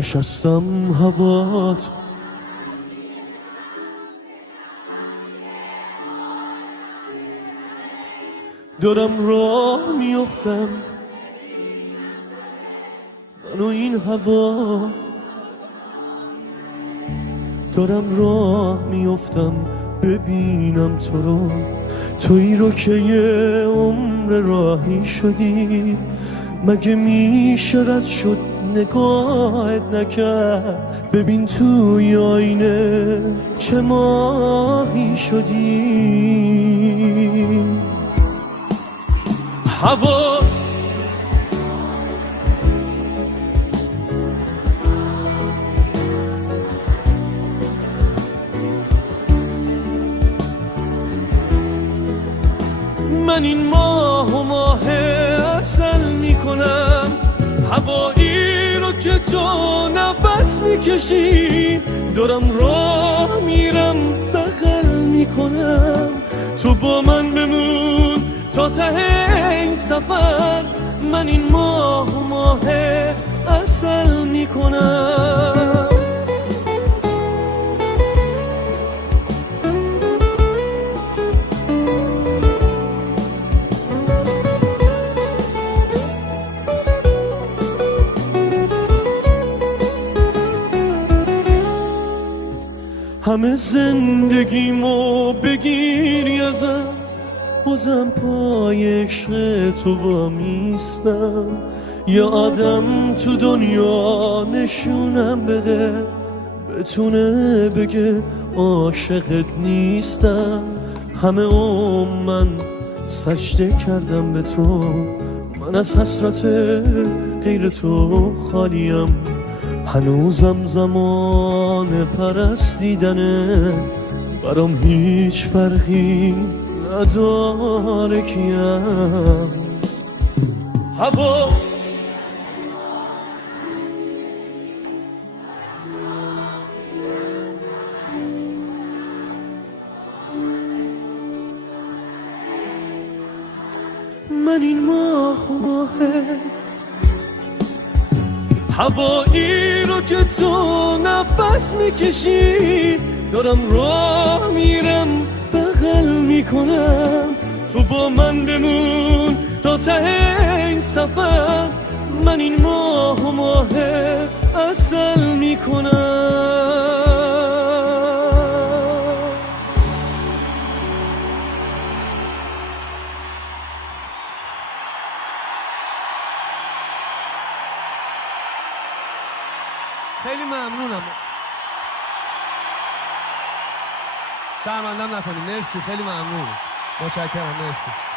نشستم هوات دارم راه میافتم من و این هوا دارم راه میافتم ببینم تو رو تویی رو که یه عمر راهی شدی مگه میشه رد شد نگاهت نکرد ببین توی آینه چه ماهی شدی هوا من این ماه و ماه عسل میکنم هوایی رو که تو نفس میکشی دارم راه میرم بغل میکنم تو با من بمون تا ته این سفر من این ماه و ماه عسل میکنم همه زندگیمو بگیری ازم بازم پای عشق تو وامیستم یه آدم تو دنیا نشونم بده بتونه بگه عاشقت نیستم همه من سجده کردم به تو من از حسرت غیر تو خالیم هنوزم زمان پرستیدنه برام هیچ فرقی نداره کیم هوا من این ماه و ماهه هوایی رو که تو نفس میکشی دارم راه میرم بغل میکنم تو با من بمون تا ته این سفر من این ماه و ماه عسل میکنم خیلی ممنونم شرمندم نکنید مرسی خیلی ممنون متشکرم مرسی